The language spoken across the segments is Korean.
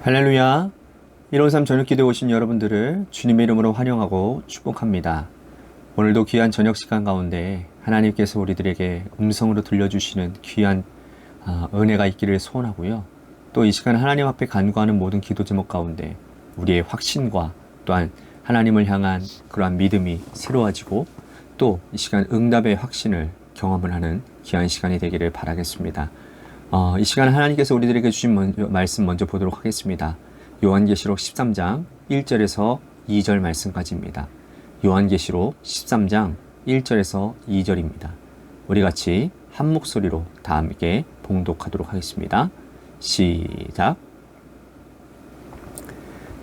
할렐루야. 153 저녁기도에 오신 여러분들을 주님의 이름으로 환영하고 축복합니다. 오늘도 귀한 저녁 시간 가운데 하나님께서 우리들에게 음성으로 들려주시는 귀한 은혜가 있기를 소원하고요. 또 이 시간 하나님 앞에 간구하는 모든 기도 제목 가운데 우리의 확신과 또한 하나님을 향한 그러한 믿음이 새로워지고 또 이 시간 응답의 확신을 경험을 하는 귀한 시간이 되기를 바라겠습니다. 이 시간 하나님께서 우리들에게 주신 말씀 먼저 보도록 하겠습니다. 요한계시록 13장 1절에서 2절 말씀까지입니다. 요한계시록 13장 1절에서 2절입니다. 우리 같이 한 목소리로 다 함께 봉독하도록 하겠습니다. 시작.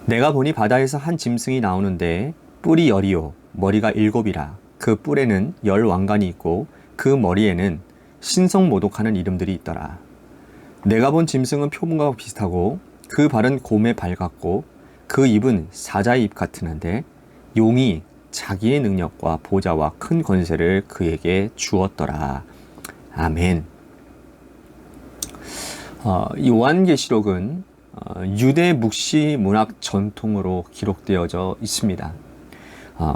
내가 보니 바다에서 한 짐승이 나오는데 뿔이 10이요 머리가 7이라. 그 뿔에는 10왕관이 있고 그 머리에는 신성모독하는 이름들이 있더라. 내가 본 짐승은 표범과 비슷하고 그 발은 곰의 발 같고 그 입은 사자의 입 같으는데 용이 자기의 능력과 보좌와 큰 권세를 그에게 주었더라. 아멘. 요한계시록은 유대 묵시 문학 전통으로 기록되어져 있습니다.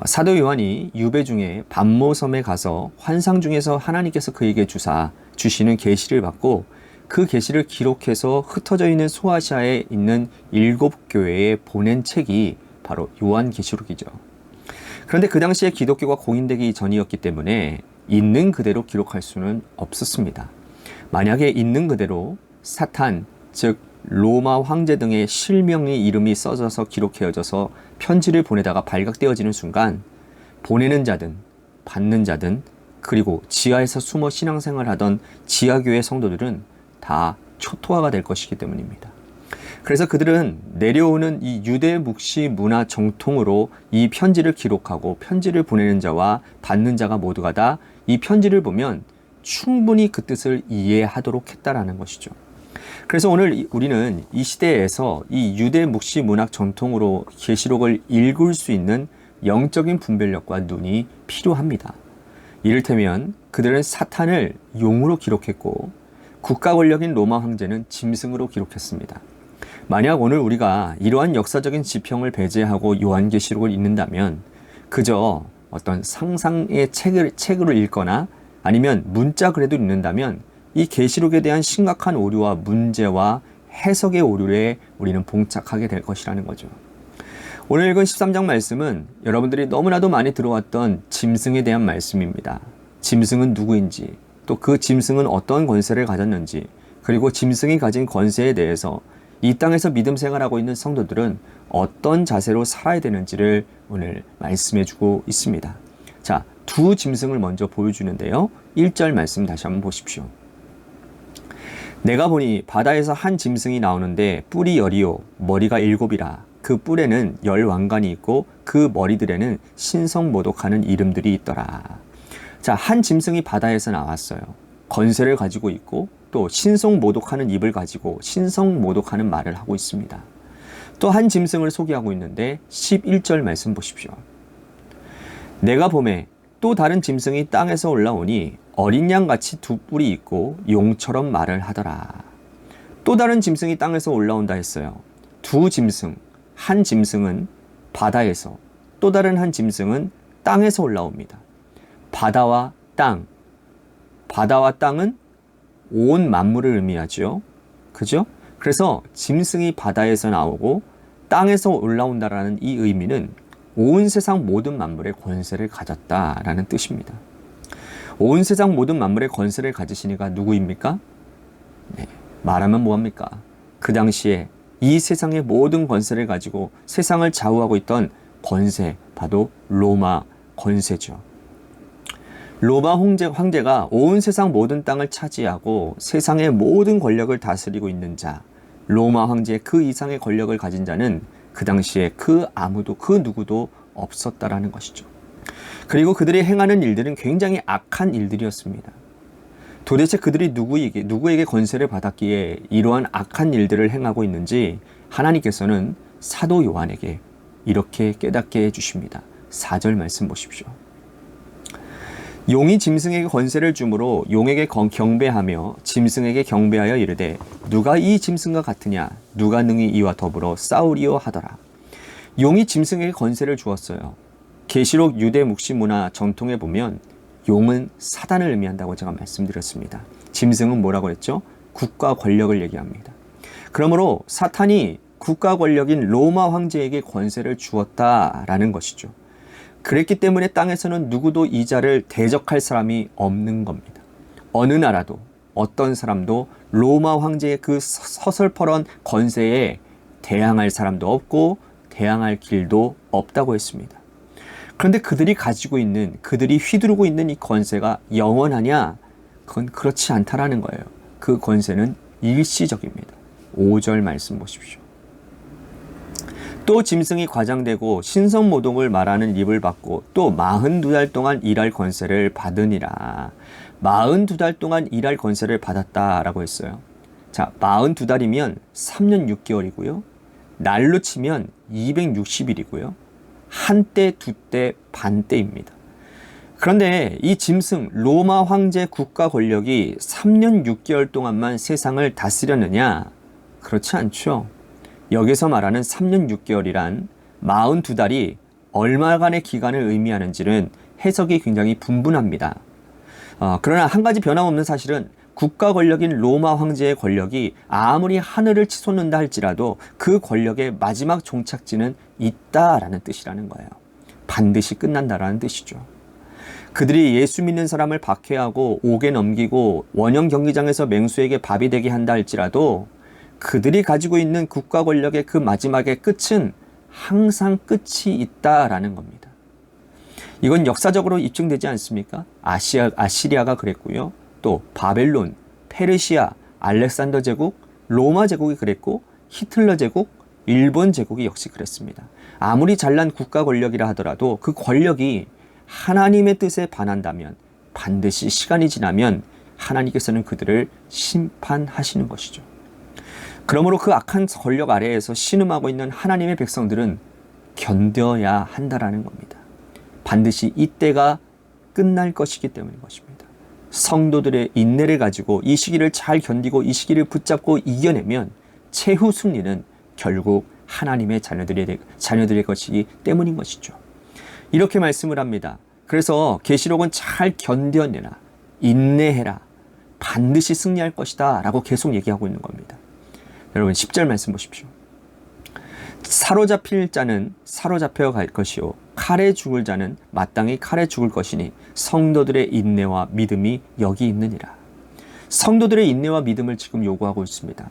사도 요한이 유배 중에 반모섬에 가서 환상 중에서 하나님께서 그에게 주시는 계시를 받고 그 계시를 기록해서 흩어져 있는 소아시아에 있는 7교회에 보낸 책이 바로 요한계시록이죠. 그런데 그 당시에 기독교가 공인되기 전이었기 때문에 있는 그대로 기록할 수는 없었습니다. 만약에 있는 그대로 사탄, 즉 로마 황제 등의 실명의 이름이 써져서 기록해져서 편지를 보내다가 발각되어지는 순간 보내는 자든 받는 자든 그리고 지하에서 숨어 신앙생활을 하던 지하교회 성도들은 다 초토화가 될 것이기 때문입니다. 그래서 그들은 내려오는 이 유대 묵시 문화 정통으로 이 편지를 기록하고 편지를 보내는 자와 받는 자가 모두가 다 이 편지를 보면 충분히 그 뜻을 이해하도록 했다라는 것이죠. 그래서 오늘 우리는 이 시대에서 이 유대 묵시 문학 전통으로 계시록을 읽을 수 있는 영적인 분별력과 눈이 필요합니다. 이를테면 그들은 사탄을 용으로 기록했고 국가 권력인 로마 황제는 짐승으로 기록했습니다. 만약 오늘 우리가 이러한 역사적인 지평을 배제하고 요한계시록을 읽는다면 그저 어떤 상상의 책을 읽거나 아니면 문자 그래도 읽는다면 이 계시록에 대한 심각한 오류와 문제와 해석의 오류에 우리는 봉착하게 될 것이라는 거죠. 오늘 읽은 13장 말씀은 여러분들이 너무나도 많이 들어왔던 짐승에 대한 말씀입니다. 짐승은 누구인지, 또 그 짐승은 어떤 권세를 가졌는지, 그리고 짐승이 가진 권세에 대해서 이 땅에서 믿음 생활하고 있는 성도들은 어떤 자세로 살아야 되는지를 오늘 말씀해주고 있습니다. 자, 두 짐승을 먼저 보여주는데요. 1절 말씀 다시 한번 보십시오. 내가 보니 바다에서 한 짐승이 나오는데 뿔이 10이요 머리가 7이라. 그 뿔에는 10왕관이 있고 그 머리들에는 신성모독하는 이름들이 있더라. 자, 한 짐승이 바다에서 나왔어요. 권세를 가지고 있고 또 신성모독하는 입을 가지고 신성모독하는 말을 하고 있습니다. 또 한 짐승을 소개하고 있는데 11절 말씀 보십시오. 내가 보매 또 다른 짐승이 땅에서 올라오니 어린 양같이 두 뿔이 있고 용처럼 말을 하더라. 또 다른 짐승이 땅에서 올라온다 했어요. 두 짐승, 한 짐승은 바다에서, 또 다른 한 짐승은 땅에서 올라옵니다. 바다와 땅, 바다와 땅은 온 만물을 의미하죠. 그죠? 그래서 짐승이 바다에서 나오고 땅에서 올라온다라는 이 의미는 온 세상 모든 만물의 권세를 가졌다라는 뜻입니다. 온 세상 모든 만물의 권세를 가지신 이가 누구입니까? 네, 말하면 뭐합니까? 그 당시에 이 세상의 모든 권세를 가지고 세상을 좌우하고 있던 권세, 바로 로마 권세죠. 로마 황제가 온 세상 모든 땅을 차지하고 세상의 모든 권력을 다스리고 있는 자, 로마 황제의 그 이상의 권력을 가진 자는 그 당시에 그 아무도 그 누구도 없었다라는 것이죠. 그리고 그들이 행하는 일들은 굉장히 악한 일들이었습니다. 도대체 그들이 누구에게 권세를 받았기에 이러한 악한 일들을 행하고 있는지 하나님께서는 사도 요한에게 이렇게 깨닫게 해주십니다. 4절 말씀 보십시오. 용이 짐승에게 권세를 주므로 용에게 경배하며 짐승에게 경배하여 이르되 누가 이 짐승과 같으냐 누가 능히 이와 더불어 싸우리요 하더라. 용이 짐승에게 권세를 주었어요. 계시록 유대 묵시 문화 전통에 보면 용은 사단을 의미한다고 제가 말씀드렸습니다. 짐승은 뭐라고 했죠? 국가 권력을 얘기합니다. 그러므로 사탄이 국가 권력인 로마 황제에게 권세를 주었다라는 것이죠. 그랬기 때문에 땅에서는 누구도 이 자를 대적할 사람이 없는 겁니다. 어느 나라도 어떤 사람도 로마 황제의 그 서슬퍼런 권세에 대항할 사람도 없고 대항할 길도 없다고 했습니다. 그런데 그들이 가지고 있는, 그들이 휘두르고 있는 이 권세가 영원하냐? 그건 그렇지 않다라는 거예요. 그 권세는 일시적입니다. 5절 말씀 보십시오. 또 짐승이 과장되고 신성모독을 말하는 입을 받고 또 42달 동안 일할 권세를 받으니라. 42달 동안 일할 권세를 받았다라고 했어요. 자, 42달이면 3년 6개월이고요. 날로 치면 260일이고요. 한때, 두때, 반때입니다. 그런데 이 짐승 로마 황제 국가 권력이 3년 6개월 동안만 세상을 다스렸느냐? 그렇지 않죠. 여기서 말하는 3년 6개월이란 42달이 얼마간의 기간을 의미하는지는 해석이 굉장히 분분합니다. 그러나 한 가지 변함없는 사실은 국가 권력인 로마 황제의 권력이 아무리 하늘을 치솟는다 할지라도 그 권력의 마지막 종착지는 있다라는 뜻이라는 거예요. 반드시 끝난다라는 뜻이죠. 그들이 예수 믿는 사람을 박해하고 옥에 넘기고 원형 경기장에서 맹수에게 밥이 되게 한다 할지라도 그들이 가지고 있는 국가 권력의 그 마지막의 끝은 항상 끝이 있다라는 겁니다. 이건 역사적으로 입증되지 않습니까? 아시리아가 그랬고요. 또 바벨론, 페르시아, 알렉산더 제국, 로마 제국이 그랬고 히틀러 제국, 일본 제국이 역시 그랬습니다. 아무리 잘난 국가 권력이라 하더라도 그 권력이 하나님의 뜻에 반한다면 반드시 시간이 지나면 하나님께서는 그들을 심판하시는 것이죠. 그러므로 그 악한 권력 아래에서 신음하고 있는 하나님의 백성들은 견뎌야 한다라는 겁니다. 반드시 이때가 끝날 것이기 때문인 것입니다. 성도들의 인내를 가지고 이 시기를 잘 견디고 이 시기를 붙잡고 이겨내면 최후 승리는 결국 하나님의 자녀들의 것이기 때문인 것이죠. 이렇게 말씀을 합니다. 그래서 계시록은 잘 견뎌내라, 인내해라, 반드시 승리할 것이다 라고 계속 얘기하고 있는 겁니다. 여러분 10절 말씀 보십시오. 사로잡힐 자는 사로잡혀 갈 것이요 칼에 죽을 자는 마땅히 칼에 죽을 것이니 성도들의 인내와 믿음이 여기 있느니라. 성도들의 인내와 믿음을 지금 요구하고 있습니다.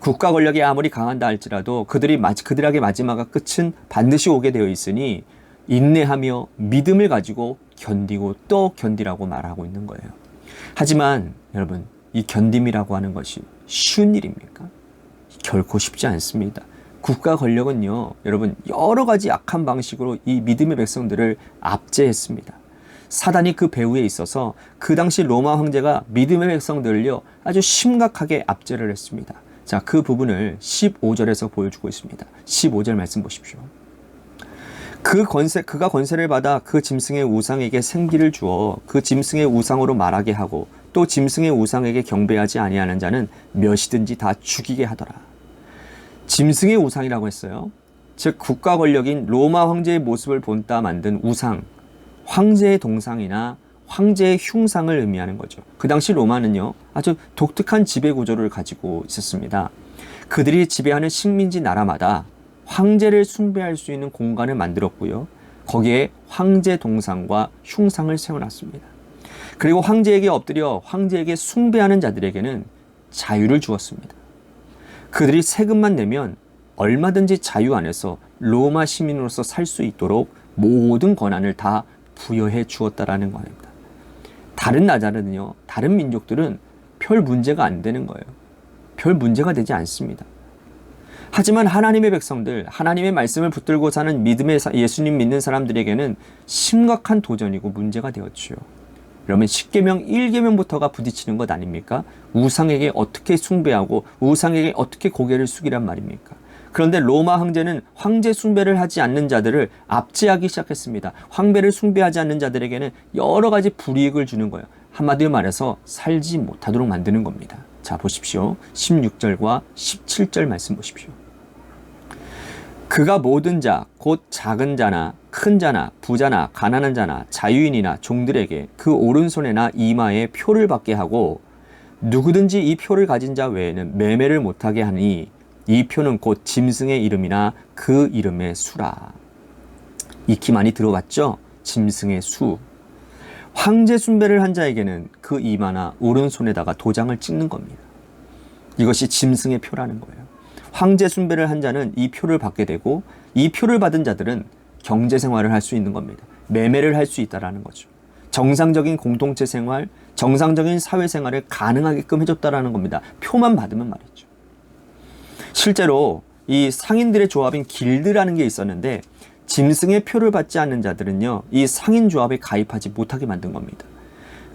국가 권력이 아무리 강한다 할지라도 그들에게 마지막 끝은 반드시 오게 되어 있으니 인내하며 믿음을 가지고 견디고 또 견디라고 말하고 있는 거예요. 하지만 여러분 이 견딤이라고 하는 것이 쉬운 일입니까? 결코 쉽지 않습니다. 국가 권력은요, 여러분 여러 가지 악한 방식으로 이 믿음의 백성들을 압제했습니다. 사단이 그 배후에 있어서 그 당시 로마 황제가 믿음의 백성들을요 아주 심각하게 압제를 했습니다. 자, 그 부분을 15절에서 보여주고 있습니다. 15절 말씀 보십시오. 그가 권세를 받아 그 짐승의 우상에게 생기를 주어 그 짐승의 우상으로 말하게 하고 또 짐승의 우상에게 경배하지 아니하는 자는 몇이든지 다 죽이게 하더라. 짐승의 우상이라고 했어요. 즉 국가 권력인 로마 황제의 모습을 본따 만든 우상, 황제의 동상이나 황제의 흉상을 의미하는 거죠. 그 당시 로마는요 아주 독특한 지배 구조를 가지고 있었습니다. 그들이 지배하는 식민지 나라마다 황제를 숭배할 수 있는 공간을 만들었고요. 거기에 황제 동상과 흉상을 세워놨습니다. 그리고 황제에게 엎드려 황제에게 숭배하는 자들에게는 자유를 주었습니다. 그들이 세금만 내면 얼마든지 자유 안에서 로마 시민으로서 살 수 있도록 모든 권한을 다 부여해 주었다라는 겁니다. 다른 나라는요, 다른 민족들은 별 문제가 안 되는 거예요. 별 문제가 되지 않습니다. 하지만 하나님의 백성들, 하나님의 말씀을 붙들고 사는 믿음의 예수님 믿는 사람들에게는 심각한 도전이고 문제가 되었지요. 그러면 10계명 1계명부터가 부딪히는 것 아닙니까? 우상에게 어떻게 숭배하고 우상에게 어떻게 고개를 숙이란 말입니까? 그런데 로마 황제는 황제 숭배를 하지 않는 자들을 압제하기 시작했습니다. 황제를 숭배하지 않는 자들에게는 여러 가지 불이익을 주는 거예요. 한마디로 말해서 살지 못하도록 만드는 겁니다. 자, 보십시오. 16절과 17절 말씀 보십시오. 그가 모든 자, 곧 작은 자나 큰 자나 부자나 가난한 자나 자유인이나 종들에게 그 오른손에나 이마에 표를 받게 하고 누구든지 이 표를 가진 자 외에는 매매를 못하게 하니 이 표는 곧 짐승의 이름이나 그 이름의 수라. 익히 많이 들어봤죠? 짐승의 수. 황제 숭배를 한 자에게는 그 이마나 오른손에다가 도장을 찍는 겁니다. 이것이 짐승의 표라는 거예요. 황제 숭배를 한 자는 이 표를 받게 되고 이 표를 받은 자들은 경제 생활을 할 수 있는 겁니다. 매매를 할 수 있다라는 거죠. 정상적인 공동체 생활, 정상적인 사회 생활을 가능하게끔 해줬다라는 겁니다. 표만 받으면 말이죠. 실제로 이 상인들의 조합인 길드라는 게 있었는데 짐승의 표를 받지 않는 자들은요, 이 상인 조합에 가입하지 못하게 만든 겁니다.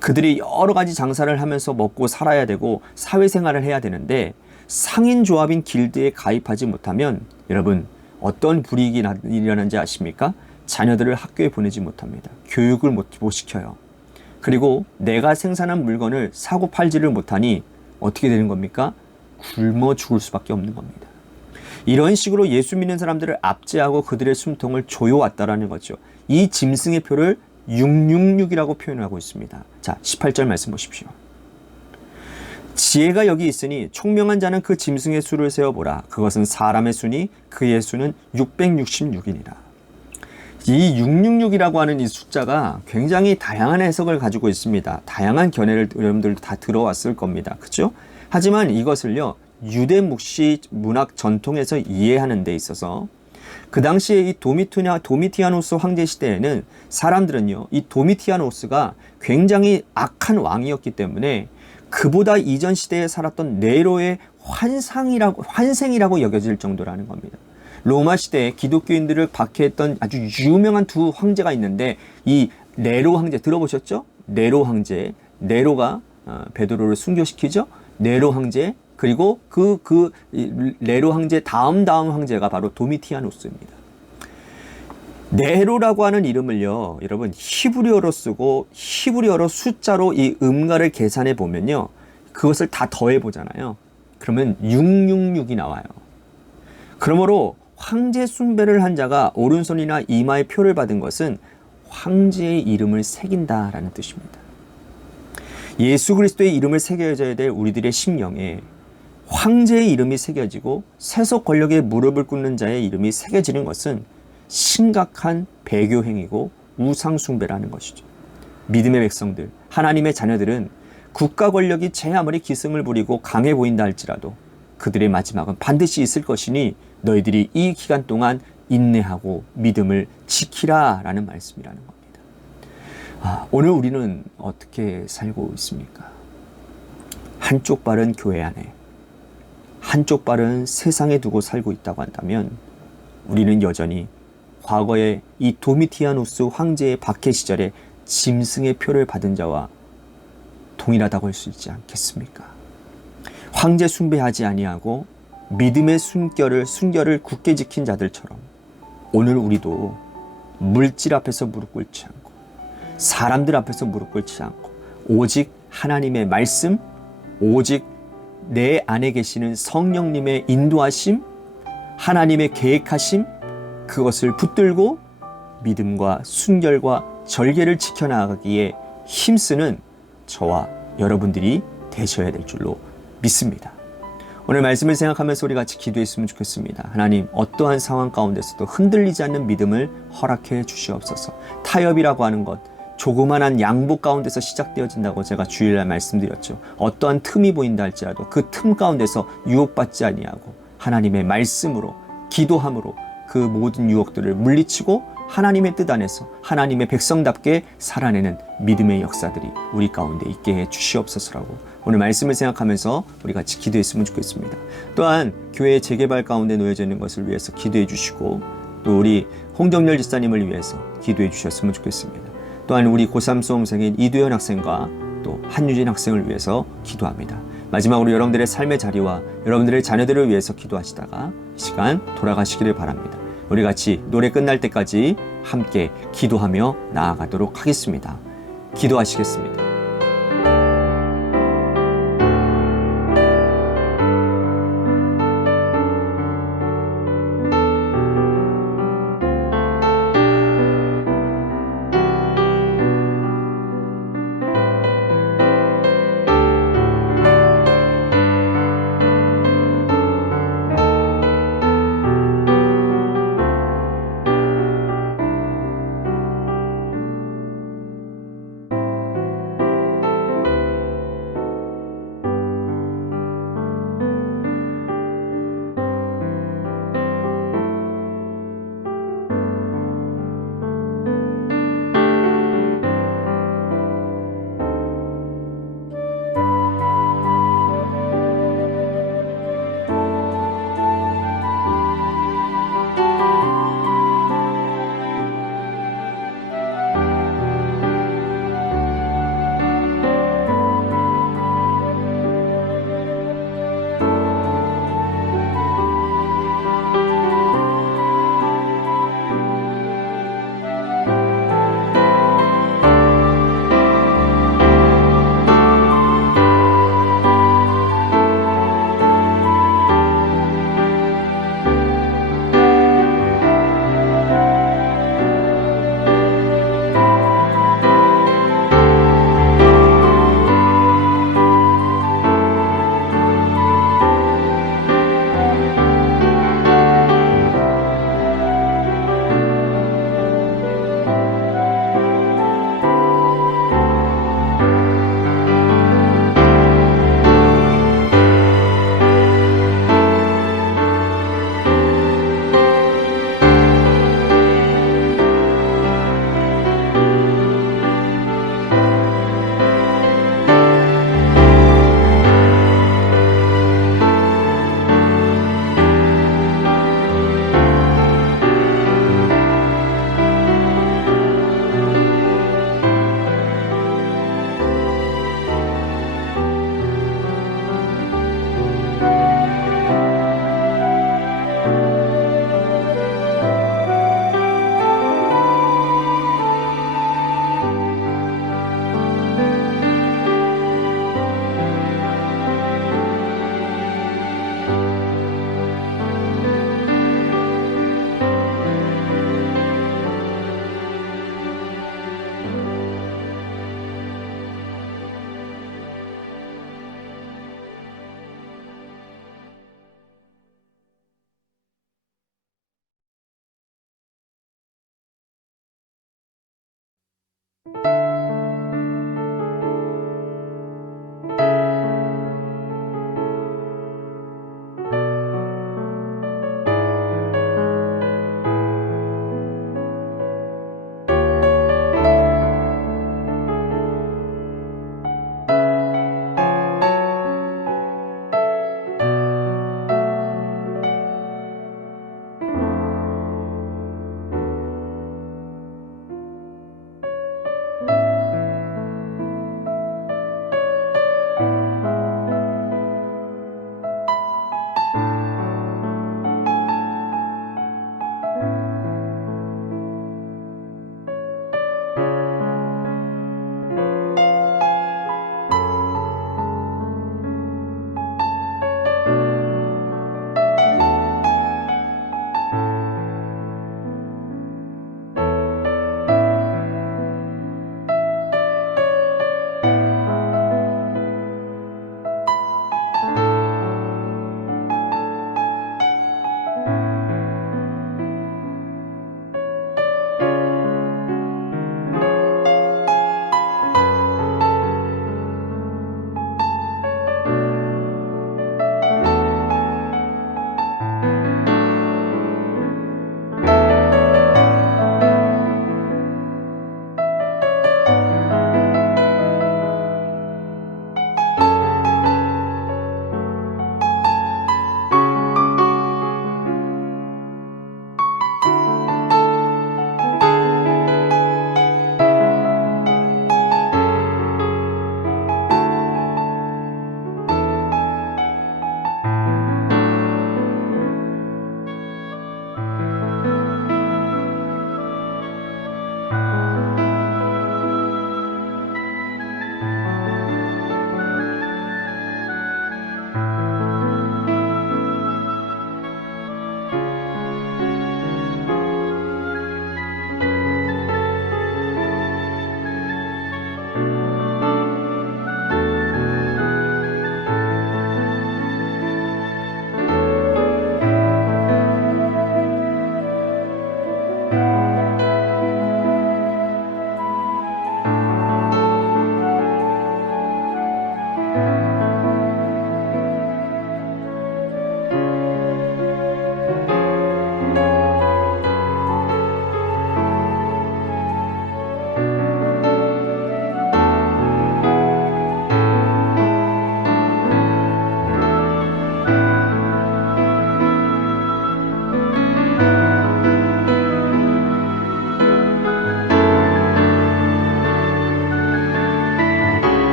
그들이 여러 가지 장사를 하면서 먹고 살아야 되고 사회생활을 해야 되는데 상인 조합인 길드에 가입하지 못하면 여러분 어떤 불이익이 일어나는지 아십니까? 자녀들을 학교에 보내지 못합니다. 교육을 못 시켜요. 그리고 내가 생산한 물건을 사고 팔지를 못하니 어떻게 되는 겁니까? 굶어 죽을 수밖에 없는 겁니다. 이런 식으로 예수 믿는 사람들을 압제하고 그들의 숨통을 조여왔다라는 거죠. 이 짐승의 표를 666이라고 표현하고 있습니다. 자, 18절 말씀 보십시오. 지혜가 여기 있으니 총명한 자는 그 짐승의 수를 세어보라. 그것은 사람의 수니 그의 수는 666이니라. 이 666이라고 하는 이 숫자가 굉장히 다양한 해석을 가지고 있습니다. 다양한 견해를 여러분들 다 들어왔을 겁니다. 그렇죠? 하지만 이것을요, 유대 묵시 문학 전통에서 이해하는 데 있어서 그 당시에 이 도미티아노스 황제 시대에는 사람들은요, 이 도미티아노스가 굉장히 악한 왕이었기 때문에 그보다 이전 시대에 살았던 네로의 환생이라고 여겨질 정도라는 겁니다. 로마 시대에 기독교인들을 박해했던 아주 유명한 두 황제가 있는데 이 네로 황제 들어보셨죠? 네로 황제, 네로가 베드로를 순교시키죠. 네로 황제, 그리고 그 네로 황제 다음 황제가 바로 도미티아노스입니다. 네로라고 하는 이름을요, 여러분 히브리어로 쓰고 히브리어로 숫자로 이 음가를 계산해 보면요, 그것을 다 더해 보잖아요. 그러면 666이 나와요. 그러므로 황제 숭배를 한 자가 오른손이나 이마에 표를 받은 것은 황제의 이름을 새긴다라는 뜻입니다. 예수 그리스도의 이름을 새겨져야 될 우리들의 심령에 황제의 이름이 새겨지고 세속 권력의 무릎을 꿇는 자의 이름이 새겨지는 것은 심각한 배교 행위고 우상 숭배라는 것이죠. 믿음의 백성들, 하나님의 자녀들은 국가 권력이 제 아무리 기승을 부리고 강해 보인다 할지라도 그들의 마지막은 반드시 있을 것이니 너희들이 이 기간 동안 인내하고 믿음을 지키라 라는 말씀이라는 겁니다. 오늘 우리는 어떻게 살고 있습니까? 한쪽 발은 교회 안에, 한쪽 발은 세상에 두고 살고 있다고 한다면 우리는 여전히 과거에 이 도미티아노스 황제의 박해 시절에 짐승의 표를 받은 자와 동일하다고 할 수 있지 않겠습니까? 황제 숭배하지 아니하고 믿음의 순결을 굳게 지킨 자들처럼 오늘 우리도 물질 앞에서 무릎 꿇지 않고 사람들 앞에서 무릎 꿇지 않고 오직 하나님의 말씀, 오직 내 안에 계시는 성령님의 인도하심, 하나님의 계획하심, 그것을 붙들고 믿음과 순결과 절개를 지켜나가기에 힘쓰는 저와 여러분들이 되셔야 될 줄로 믿습니다. 오늘 말씀을 생각하면서 우리 같이 기도했으면 좋겠습니다. 하나님, 어떠한 상황 가운데서도 흔들리지 않는 믿음을 허락해 주시옵소서. 타협이라고 하는 것, 조그만한 양복 가운데서 시작되어진다고 제가 주일날 말씀드렸죠. 어떠한 틈이 보인다 할지라도 그 틈 가운데서 유혹받지 아니하고 하나님의 말씀으로, 기도함으로 그 모든 유혹들을 물리치고 하나님의 뜻 안에서 하나님의 백성답게 살아내는 믿음의 역사들이 우리 가운데 있게 해 주시옵소서라고 오늘 말씀을 생각하면서 우리 같이 기도했으면 좋겠습니다. 또한 교회의 재개발 가운데 놓여져 있는 것을 위해서 기도해 주시고 또 우리 홍정렬 집사님을 위해서 기도해 주셨으면 좋겠습니다. 또한 우리 고3 수험생인 이두현 학생과 또 한유진 학생을 위해서 기도합니다. 마지막으로 여러분들의 삶의 자리와 여러분들의 자녀들을 위해서 기도하시다가 이 시간 돌아가시기를 바랍니다. 우리 같이 노래 끝날 때까지 함께 기도하며 나아가도록 하겠습니다. 기도하시겠습니다.